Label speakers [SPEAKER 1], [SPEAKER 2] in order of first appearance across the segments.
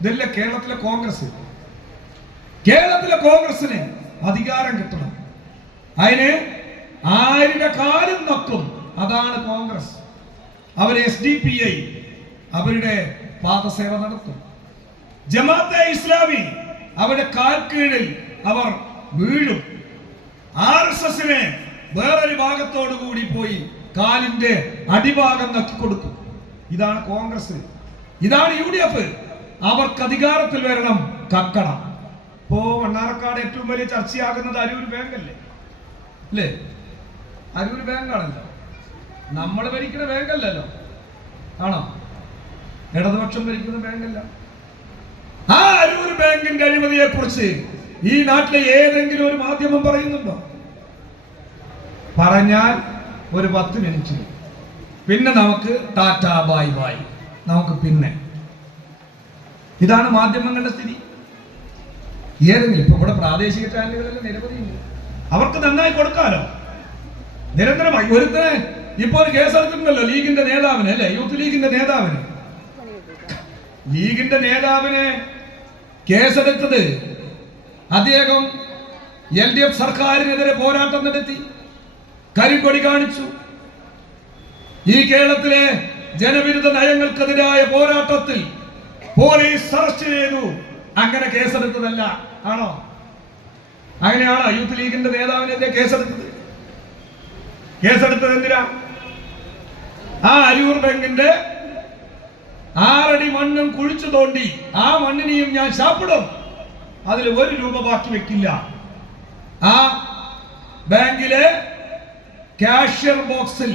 [SPEAKER 1] ഇതല്ല കേരളത്തിലെ കോൺഗ്രസ്? കേരളത്തിലെ കോൺഗ്രസിന് അധികാരം കിട്ടണം. അതിന് ആരുടെ കാലും നക്കും അതാണ് കോൺഗ്രസ്. അവർ എസ് ഡി പി ഐ അവരുടെ പാദസേവ നടത്തും. ജമാഅത്തെ ഇസ്ലാമി അവരുടെ കാൽക്കീഴിൽ അവർ വീഴും. ആർ എസ് എസിന് വേറൊരു ഭാഗത്തോടു കൂടി പോയി കാലിന്റെ അടിഭാഗം നക്കി കൊടുക്കും. ഇതാണ് കോൺഗ്രസ്. ഇതാണ് യു ഡി എഫ്. അവർക്ക് അധികാരത്തിൽ വരണം കക്കണം ഇപ്പോ മണ്ണാർക്കാട് ഏറ്റവും വലിയ ചർച്ചയാകുന്നത് അരൂർ ബാങ്ക് അല്ലേ? അല്ലേ? അരൂർ ബാങ്കാണല്ലോ നമ്മൾ ഭരിക്കുന്ന ബാങ്ക് അല്ലല്ലോ. ആണോ? ഇടതുപക്ഷം ഭരിക്കുന്ന ബാങ്കല്ല ആ അരൂർ ബാങ്കിന്റെ അഴിമതിയെ കുറിച്ച് ഈ നാട്ടിലെ ഏതെങ്കിലും ഒരു മാധ്യമം പറയുന്നുണ്ടോ? പറഞ്ഞാൽ ഒരു പത്ത് മിനിറ്റ് പിന്നെ നമുക്ക് ടാറ്റ ബായ് ബായ് നമുക്ക് പിന്നെ. ഇതാണ് മാധ്യമങ്ങളുടെ സ്ഥിതി. ഏതെങ്കിലും ഇപ്പൊ ഇവിടെ പ്രാദേശിക ചാനലുകളിൽ നിരവധിയുണ്ട് അവർക്ക് നന്നായി കൊടുക്കാലോ? നിരന്തരമായി ഒരുത്തനെ ഇപ്പൊ ഒരു കേസെടുത്തിട്ടുണ്ടല്ലോ ലീഗിന്റെ നേതാവിന് അല്ലെ? യൂത്ത് ലീഗിന്റെ നേതാവിന്. ലീഗിന്റെ നേതാവിനെ കേസെടുത്തത് അദ്ദേഹം എൽ ഡി എഫ് സർക്കാരിനെതിരെ പോരാട്ടം നടത്തി. കരിക്കൊടി കാണിച്ചു. ഈ കേരളത്തിലെ ജനവിരുദ്ധ നയങ്ങൾക്കെതിരായ പോരാട്ടത്തിൽ പോലീസ് അറസ്റ്റ് ചെയ്തു. അങ്ങനെ കേസെടുത്തതല്ല. ആണോ? അങ്ങനെയാണോ? യൂത്ത് ലീഗിന്റെ നേതാവിനെതിരെ കേസെടുത്തത്? കേസെടുത്തത് എന്തിനാ? ആ അരൂർ ബാങ്കിന്റെ ആറടി മണ്ണും കുഴിച്ചു തോണ്ടി ആ മണ്ണിനെയും ഞാൻ ശാപ്പിടും. അതിൽ ഒരു രൂപ ബാക്കി വെക്കില്ല. ആ ബാങ്കിലെ കാഷ്യർ ബോക്സിൽ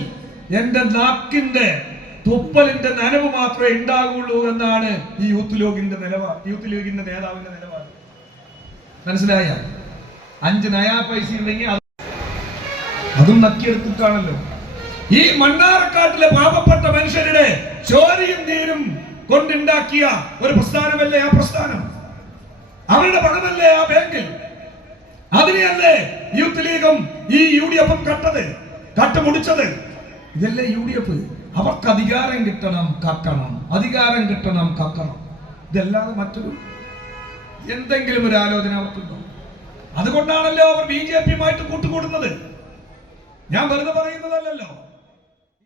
[SPEAKER 1] എന്റെ നാക്കിന്റെ തുപ്പലിന്റെ നനവ് മാത്രമേ ഉണ്ടാകുള്ളൂ എന്നാണ് ഈ യൂത്ത് ലീഗിന്റെ നിലപാട് യൂത്ത് ലീഗിന്റെ നേതാവിന്റെ നിലപാട്. മനസ്സിലായ? അഞ്ച് നയാ പൈസ ഉണ്ടെങ്കിൽ അത് നക്കിയെടുത്തിട്ടാണല്ലോ. ഈ മണ്ണാർക്കാട്ടിലെ പാപപ്പെട്ട മനുഷ്യരുടെ ചോരയും നീരും കൊണ്ടുണ്ടാക്കിയ ഒരു പ്രസ്ഥാനമല്ലേ ആ പ്രസ്ഥാനം? അവരുടെ പണമല്ലേ ആ ബാങ്കിൽ? അതിനെയല്ലേ യൂത്ത് ലീഗും ഈ യു ഡി എഫും കട്ടത് കട്ട് മുടിച്ചത് ഇതല്ലേ യു ഡി എഫ്? അവർക്ക് അധികാരം കിട്ടണം കാക്കണം. അധികാരം കിട്ടണം കക്കണം. ഇതല്ലാതെ മറ്റൊരു എന്തെങ്കിലും ഒരു ആലോചന അവർക്കുണ്ടോ? അതുകൊണ്ടാണല്ലോ അവർ ബി ജെ പിയുമായിട്ട് കൂട്ടുകൂടുന്നത്. ഞാൻ വെറുതെ പറയുന്നതല്ലല്ലോ.